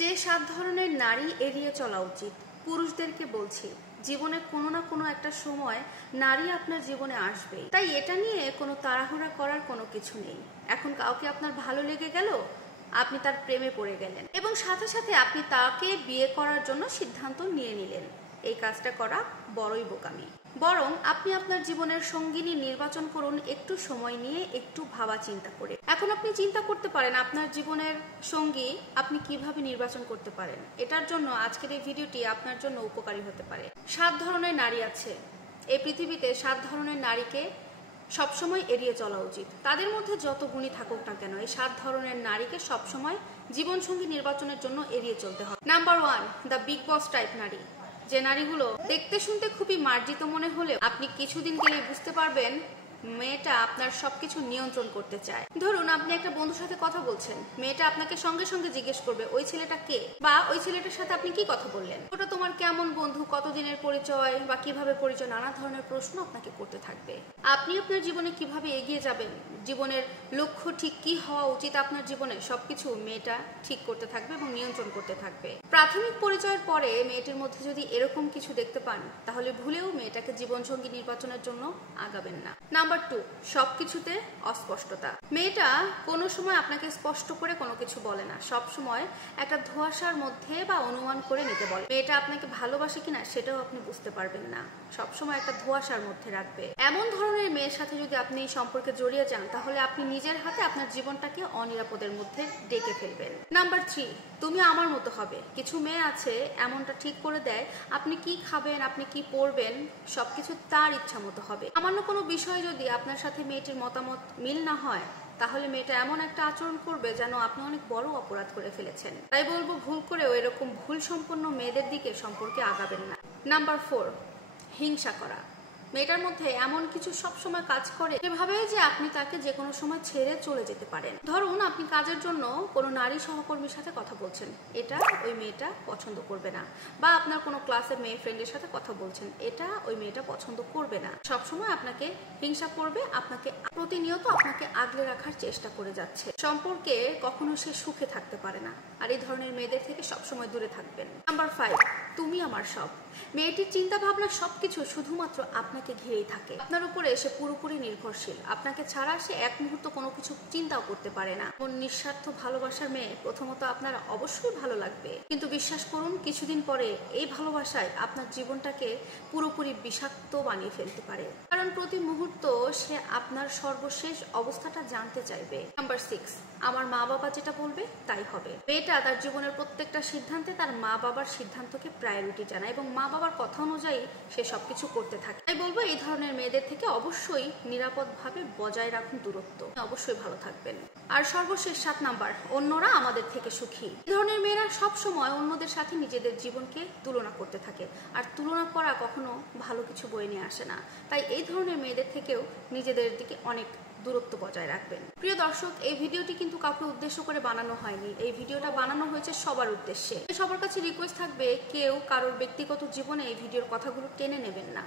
যে 7 ধরনের নারী এড়িয়ে চলা উচিত, পুরুষদেরকে বলছি। জীবনে কোনো না কোনো একটা সময় নারী আপনার জীবনে আসবেই, তাই এটা নিয়ে কোনো তাড়াহুড়া করার কোনো কিছু নেই। এখন কাউকে আপনার ভালো লেগে গেল, আপনি তার প্রেমে পড়ে গেলেন এবং সাথে সাথে আপনি তাকে বিয়ে করার জন্য সিদ্ধান্ত নিয়ে নিলেন। এই কাজটা করা বড়ই বোকামি। বরং আপনি আপনার জীবনের সঙ্গিনী নির্বাচন করুন একটু সময় নিয়ে, একটু ভাবা চিন্তা করে। এখন আপনি চিন্তা করতে পারেন আপনার জীবনের সঙ্গী আপনি কিভাবে নির্বাচন করতে পারেন। এটার জন্য আজকের এই ভিডিওটি আপনার জন্য উপকারী হতে পারে। 7 ধরনের নারী আছে এই পৃথিবীতে। 7 ধরনের নারীকে সবসময় এড়িয়ে চলা উচিত। তাদের মধ্যে যত গুণী থাকুক না কেন, এই 7 ধরনের নারীকে সবসময় জীবনসঙ্গী নির্বাচনের জন্য এড়িয়ে চলতে হবে। Number 1, the big boss type নারী। যে নারীগুলো দেখতে শুনতে খুবই মার্জিত মনে হলেও আপনি কিছুদিন গেলে বুঝতে পারবেন মেয়েটা আপনার সবকিছু নিয়ন্ত্রণ করতে চায়। ধরুন আপনি একটা বন্ধুর সাথে কথা বলছেন, মেয়েটা আপনাকে সঙ্গে সঙ্গে জিজ্ঞেস করবে ওই ছেলেটা কে, বা ওই ছেলেটার সাথে আপনি কি কথা বললেন, ওটা তোমার কেমন বন্ধু, কতদিনের পরিচয় বা কিভাবে পরিচয়, নানা ধরনের প্রশ্ন আপনাকে করতে থাকবে। আপনি আপনার জীবনে কিভাবে এগিয়ে যাবেন, জীবনের লক্ষ্য ঠিক কি হওয়া উচিত আপনার জীবনে, সবকিছু মেয়েটা ঠিক করতে থাকবে এবং নিয়ন্ত্রণ করতে থাকবে। প্রাথমিক পরিচয়ের পরে মেয়েটির মধ্যে যদি এরকম কিছু দেখতে পান, তাহলে ভুলেও মেয়েটাকে জীবনসঙ্গী নির্বাচনের জন্য আগাবেন না। নাম্বার 2, সবকিছুতে অস্পষ্টতা। মেয়েটা কোনো সময় আপনাকে স্পষ্ট করে কোনো কিছু বলে না, সব সময় একটা ধোঁয়াশার মধ্যে বা অনুমান করে নিতে বলে। মেয়েটা আপনাকে ভালোবাসে কিনা সেটাও আপনি বুঝতে পারবেন না, সব সময় একটা ধোঁয়াশার মধ্যে রাখবে। এমন ধরনের মেয়ের সাথে যদি আপনি সম্পর্কে জড়িয়ে যান, তাহলে আপনি নিজের হাতে আপনার জীবনটাকে অনিরাপদের মধ্যে ডেকে ফেলবেন। নাম্বার 3, তুমি আমার মতো হবে। কিছু মেয়ে আছে এমনটা ঠিক করে দেয়, আপনি কি খাবেন, আপনি কি পরবেন, সবকিছু তার ইচ্ছা মতো হবে। সামান্য কোনো বিষয় যদি আপনার সাথে মেয়েটির মতামত মিল না হয়, তাহলে মেয়েটা এমন একটা আচরণ করবে যেন আপনি অনেক বড় অপরাধ করে ফেলেছেন। তাই বলবো, ভুল করেও এরকম ভুল সম্পন্ন মেয়েদের দিকে সম্পর্কে আগাবেন না। নাম্বার 4, হিংসা করা। মেয়েটার মধ্যে এমন কিছু সবসময় কাজ করে যেভাবে যে আপনি তাকে যে কোনো সময় ছেড়ে চলে যেতে পারেন। ধরুন আপনি কাজের জন্য কোনো নারী সহকর্মীর সাথে কথা বলছেন, এটা ওই মেয়েটা পছন্দ করবে না। বা আপনার কোনো ক্লাসের মেয়ে ফ্রেন্ডের সাথে কথা বলছেন, এটা ওই মেয়েটা পছন্দ করবে না। সবসময় আপনাকে হিংসা করবে, আপনাকে প্রতিনিয়ত আপনাকে আগলে রাখার চেষ্টা করে যাচ্ছে। সম্পর্কে কখনো সে সুখে থাকতে পারে না, আর এই ধরনের মেয়েদের থেকে সবসময় দূরে থাকবেন। নাম্বার 5, তুমি আমার সব। মেয়েটির চিন্তা ভাবনা সবকিছু শুধুমাত্র আপনাকে ঘিরেই থাকে, আপনার উপরে সে পুরোপুরি নির্ভরশীল। আপনাকে ছাড়া সে এক মুহূর্ত কোনো কিছু চিন্তাও করতে পারে না। কোন নিঃস্বার্থ ভালোবাসার মেয়ে প্রথমত আপনার অবশ্যই ভালো লাগবে, কিন্তু বিশ্বাস করুন কিছুদিন পরে এই ভালোবাসায় আপনার জীবনটাকে পুরোপুরি বিষাক্ত বানিয়ে ফেলতে পারে, কারণ প্রতি মুহূর্ত সে আপনার সর্বশেষ অবস্থাটা জানতে চাইবে। নাম্বার 6, আমার মা বাবা যেটা বলবে তাই হবে। মেয়েটা তার জীবনের প্রত্যেকটা সিদ্ধান্তে তার মা বাবার সিদ্ধান্তকে প্রায়োরিটি জানায় এবং মা বাবার কথা অনুযায়ী সে সবকিছু করতে থাকে। তাই বলবো, এই ধরনের মেয়েদের থেকে অবশ্যই নিরাপদভাবে বজায় রাখুন দূরত্ব, অবশ্যই ভালো থাকবেন। আর সর্বশেষ 7 নাম্বার, অন্যরা আমাদের থেকে সুখী। এই ধরনের মেয়েরা সব সময় অন্যদের সাথে নিজেদের জীবনকে তুলনা করতে থাকে, আর তুলনা করা কখনো ভালো কিছু বয়ে নিয়ে আসে না। তাই এই ধরনের মেয়েদের থেকেও নিজেদের দিকে অনেক দূরত্ব বজায় রাখবেন। প্রিয় দর্শক, এই ভিডিওটি কিন্তু কাউকে উদ্দেশ্য করে বানানো হয়নি, এই ভিডিওটা বানানো হয়েছে সবার উদ্দেশ্যে। সবার কাছে রিকোয়েস্ট থাকবে, কেউ কারোর ব্যক্তিগত জীবনে এই ভিডিওর কথাগুলো টেনে নেবেন না।